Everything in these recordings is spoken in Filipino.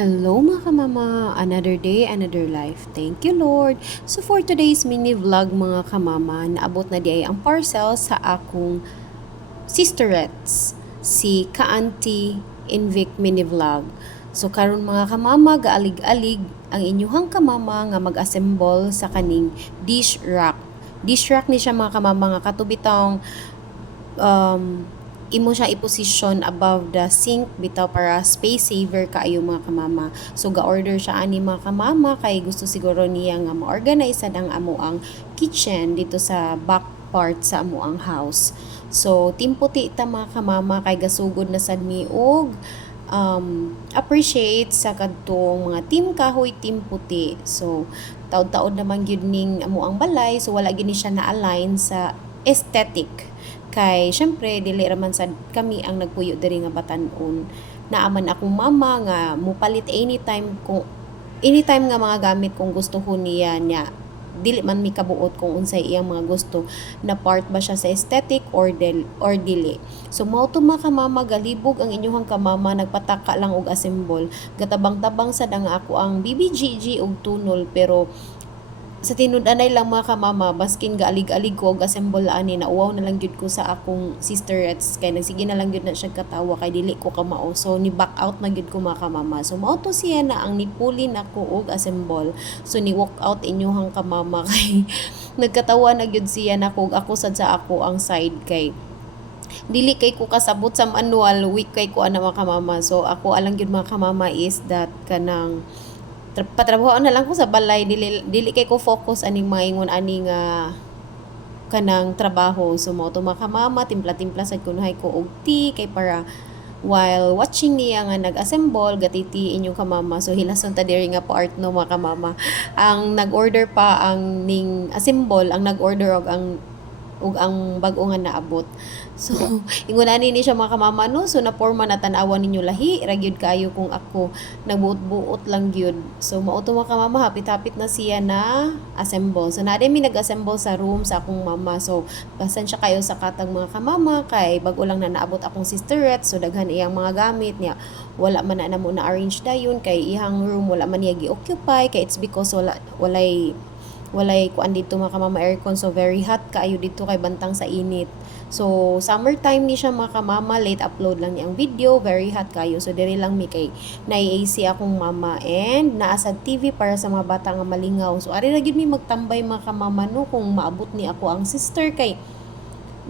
Hello mga kamama, another day, another life. Thank you Lord. So for today's mini vlog mga kamama, naabot na di ay ang parcel sa akong sisterettes, si Antie Invic mini vlog. So karon mga kamama, gaalig-alig ang inyuhang kamama nga mag-assemble sa kaning dish rack. Dish rack ni siya mga kamama nga katubitang imo siya i-position above the sink bitaw para space saver kaayo mga kamama. So ga-order siya ani mga kamama kay gusto siguro niya nga ma-organize ang amo ang kitchen dito sa back part sa amo ang house. So timputi ta mga kamama kay gasugod na sad mi og appreciate sa kadtong mga team kahoy, team puti. So taod-taod naman gyud ning amo ang balay, so wala gini siya na-align sa aesthetic. Kay syempre dili raman sad kami ang nagpuyo diri nga batan-on. Naaman akong mama nga mupalit anytime nga mga gamit kung gusto ko niya dili man mi kabuot kung unsay iyang mga gusto na part ba siya sa aesthetic or dili. So mao to mga kamama, galibog ang inyong kamama, nagpataka lang og assemble, gatabang-tabang sad ang ako ang BBGG og tunol, pero sa tinud-anay lang mga kamama, baskin gaalig-alig ko og assemble ani, nauwaw na lang gyud ko sa akong sisterettes kay nagsige na lang gyud na siya katawa kay dili ko kamao. So ni back out na gyud ko mga kamama. So mao to siya na ang nipulin ako og assemble. So ni walk out inyohang kamama kay nagkatawa na gyud siya na ko ako sad sa ako ang side kay dili kay ko kasabot sa manual, week kay ko ana mga kamama. So ako alang gyud mga kamama is that kanang patrabaho na lang ko sa balay, dili kay ko focus aning maingon ani nga kanang trabaho. So mo to mga kamama, timpla-timpla sad kunuhay ko og tea kay para while watching niya nga nag-assemble gatiti inyong kamama. So hilason ta diri nga part no mga kamama, ang nag-order pa ang ning assemble, ang nag-order og ang bag-o nga naabot. So ingon ani ni siya mga kamama no, so na forma na tan-awan ninyo lahi ra gyud kayo kung ako nagbuot-buot lang gyud. So mao to mga kamama, hapit-hapit na siya na assemble. So naade mi nag-assemble sa room sa akong mama. So pasensya kayo sa katang mga kamama kay bag-o lang na naabot akong sisterette, so daghan iyang mga gamit niya. Wala man na mo na arrange dayon kay iyang room wala man niya gi-occupy kay it's because walay kuan dito mga kamama aircon, so very hot kaayo dito kay bantang sa init. So summertime ni siya mga kamama, late upload lang niyang video, very hot kayo. So diri lang mi kay na-AC akong mama and naasad TV para sa mga bata nga malingaw. So ari ra gyud mi magtambay mga kamama no kung maabot ni ako ang sister kay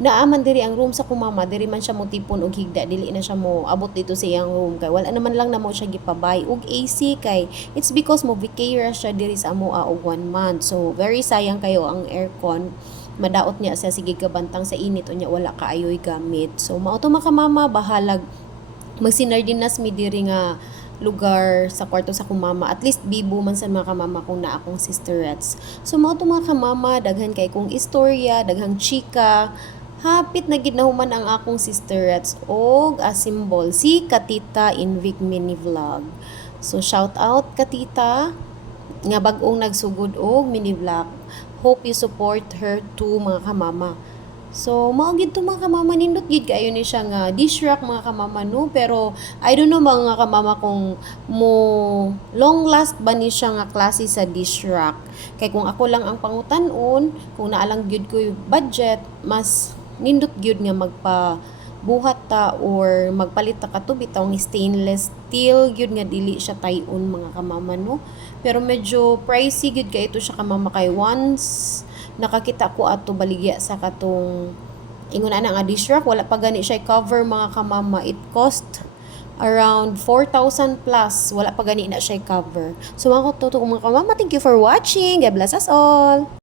naaman diri ang room sa kumama, diri man siya mo tipon og higda, dili na siya mo abot dito sa iyang room kay wala naman lang na mo siya gipabay og AC kay it's because mo vacay siya diri sa amoa og 1 month. So very sayang kayo ang aircon, madaot niya sa sige gabantang sa init unya wala kaayoy gamit. So mao to mga kamama, bahalag magsinardinas mi diri nga lugar sa kwarto sa kumama, at least bibo man sa mga kamama kung na akong sisterettes. So mao to mga kamama, daghan kay kong istorya, daghang chika. Hapit na gid nahuman ang akong sisterettes og assemble si Katita Invic mini vlog. So shout out Katita nga bag-ong nagsugod og mini vlog. Hope you support her too mga kamama. So mao gid to mga kamama, nindot gid kayo ni siya nga dish rack mga kamama no, pero I don't know mga kamama kung mo long last ba ni siya nga klase sa dish rack. Kay kung ako lang ang pangutan-on, kung naalang gyud ko yung budget, mas nindot gyud nga magpabuhat ta or magpalit ta katubi taong stainless steel gyud nga dili siya tay-on mga kamama no. Pero medyo pricey gyud kay ito siya kamama kay once nakakita ko ato baligya sa katong ingon ana nga dish rack, wala pa gani siya cover mga kamama. It cost around 4,000 plus, wala pa gani na siya cover. So mga kamama, thank you for watching. God bless us all.